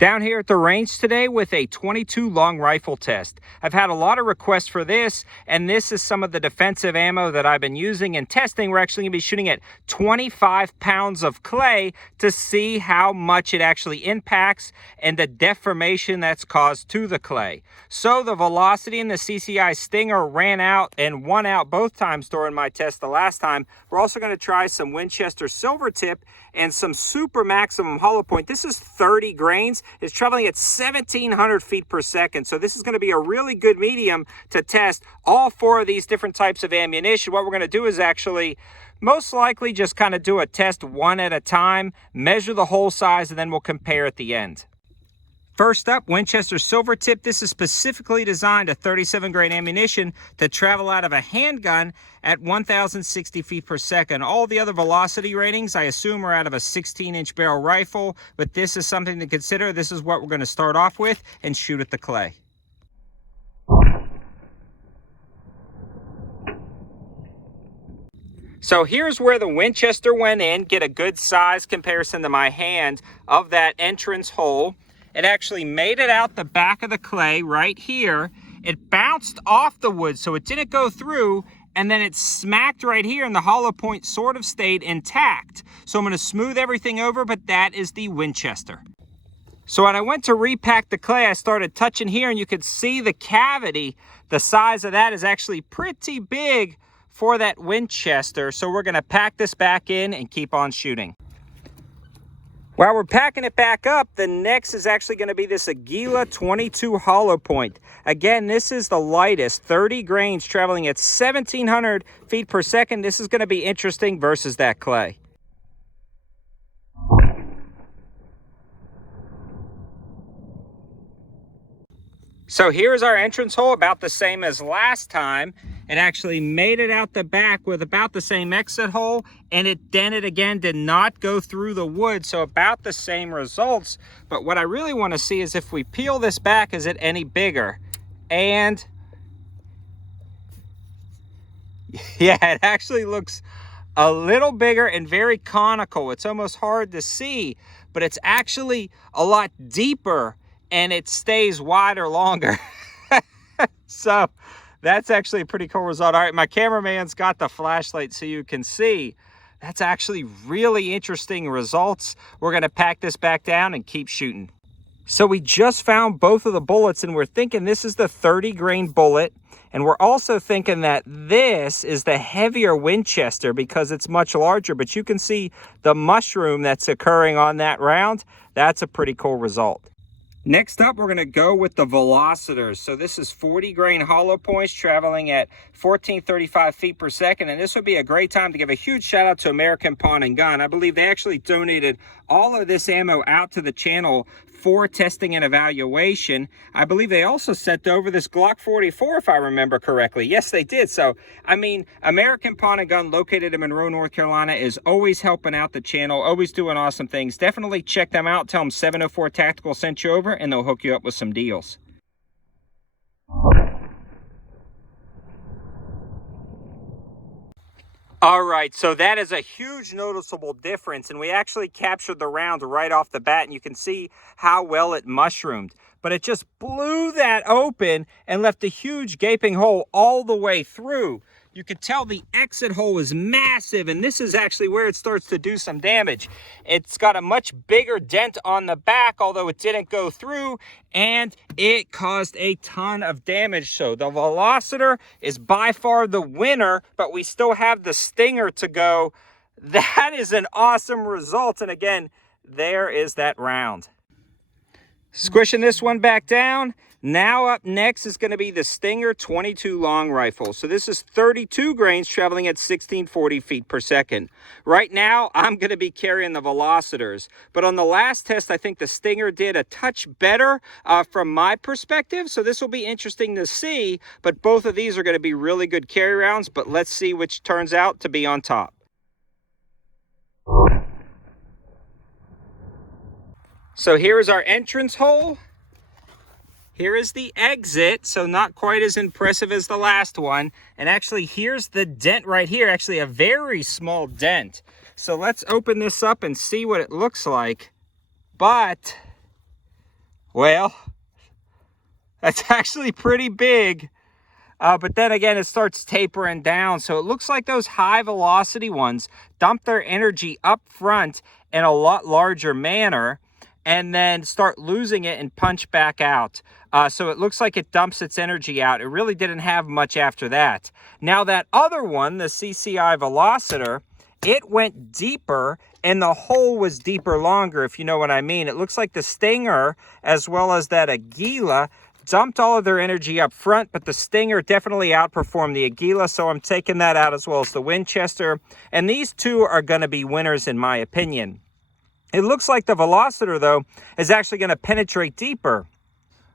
Down here at the range today with a 22 long rifle test. I've had a lot of requests for this, and this is some of the defensive ammo that I've been using and testing. We're actually going to be shooting at 25 pounds of clay to see how much it actually impacts and the deformation that's caused to the clay. So the velocity in the CCI Stinger ran out and won out both times during my test the last time. We're also going to try some Winchester Silver Tip and some super maximum hollow point. This is 30 grains. It's traveling at 1,700 feet per second. So this is going to be a really good medium to test all four of these different types of ammunition. What we're going to do is actually most likely just kind of do a test one at a time, measure the hole size, and then we'll compare at the end. First up, Winchester Silver Tip. This is specifically designed to 37 grain ammunition to travel out of a handgun at 1,060 feet per second. All the other velocity ratings, I assume, are out of a 16-inch barrel rifle, but this is something to consider. This is what we're going to start off with and shoot at the clay. So here's where the Winchester went in. Get a good size comparison to my hand of that entrance hole. It actually made it out the back of the clay right here. It bounced off the wood, so it didn't go through, and then it smacked right here, and the hollow point sort of stayed intact. So I'm going to smooth everything over, but that is the Winchester. So when I went to repack the clay, I started touching here, and you could see the cavity. The size of that is actually pretty big for that Winchester. So we're going to pack this back in and keep on shooting. While we're packing it back up, the next is actually going to be this Aguila 22 hollow point. Again, this is the lightest, 30 grains traveling at 1,700 feet per second. This is going to be interesting versus that clay. So here's our entrance hole, about the same as last time. It actually made it out the back with about the same exit hole, and it dented again, did not go through the wood, so about the same results. But what I really want to see is if we peel this back, is it any bigger? And yeah, it actually looks a little bigger and very conical. It's almost hard to see, but it's actually a lot deeper and it stays wider longer. So that's actually a pretty cool result. All right, my cameraman's got the flashlight so you can see. That's actually really interesting results. We're going to pack this back down and keep shooting. So we just found both of the bullets, and we're thinking this is the 30 grain bullet. And we're also thinking that this is the heavier Winchester because it's much larger. But you can see the mushroom that's occurring on that round. That's a pretty cool result. Next up, we're going to go with the Velocitors. So this is 40 grain hollow points traveling at 1,435 feet per second. And this would be a great time to give a huge shout out to American Pawn and Gun. I believe they actually donated all of this ammo out to the channel for testing and evaluation. I believe they also sent over this Glock 44, if I remember correctly. Yes, they did. So, I mean, American Pawn and Gun, located in Monroe, North Carolina, is always helping out the channel, always doing awesome things. Definitely check them out. Tell them 704 Tactical sent you over, and they'll hook you up with some deals. All right, so that is a huge noticeable difference, and we actually captured the round right off the bat, and you can see how well it mushroomed. But it just blew that open and left a huge gaping hole all the way through. You could tell the exit hole is massive, and this is actually where it starts to do some damage. It's got a much bigger dent on the back, although it didn't go through, and it caused a ton of damage. So the Velocitor is by far the winner, but we still have the Stinger to go. That is an awesome result, and again, there is that round. Squishing this one back down. Now up next is going to be the Stinger 22 long rifle. So this is 32 grains traveling at 1,640 feet per second. Right now, I'm going to be carrying the Velocitors. But on the last test, I think the Stinger did a touch better from my perspective. So this will be interesting to see. But both of these are going to be really good carry rounds. But let's see which turns out to be on top. So here is our entrance hole. Here is the exit, so not quite as impressive as the last one. And actually, here's the dent right here, actually a very small dent. So let's open this up and see what it looks like. But Well, that's actually pretty big. But then again, it starts tapering down. So it looks like those high velocity ones dump their energy up front in a lot larger manner and then start losing it and punch back out. So it looks like it dumps its energy out. It really didn't have much after that. Now that other one, the CCI Velocitor, it went deeper and the hole was deeper longer, if you know what I mean. It looks like the Stinger as well as that Aguila dumped all of their energy up front, but the Stinger definitely outperformed the Aguila, so I'm taking that out as well as the Winchester. And these two are going to be winners in my opinion. It looks like the Velocitor, though, is actually going to penetrate deeper.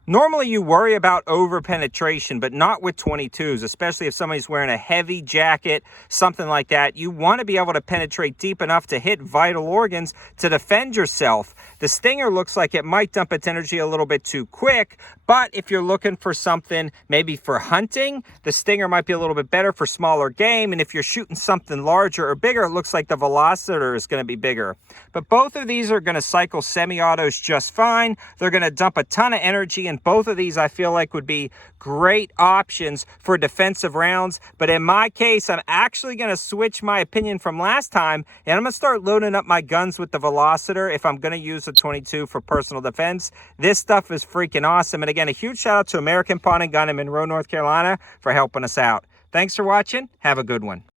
Normally you worry about over penetration, but not with 22s, especially if somebody's wearing a heavy jacket, something like that. You want to be able to penetrate deep enough to hit vital organs to defend yourself. The Stinger looks like it might dump its energy a little bit too quick, but if you're looking for something maybe for hunting, the Stinger might be a little bit better for smaller game. And if you're shooting something larger or bigger, it looks like the Velocitor is going to be bigger. But both of these are going to cycle semi-autos just fine. They're going to dump a ton of energy, and both of these I feel like would be great options for defensive rounds. But in my case, I'm actually going to switch my opinion from last time, and I'm going to start loading up my guns with the Velocitor if I'm going to use a 22 for personal defense. This stuff is freaking awesome. And again, a huge shout out to American Pawn and Gun in Monroe, North Carolina for helping us out. Thanks for watching. Have a good one.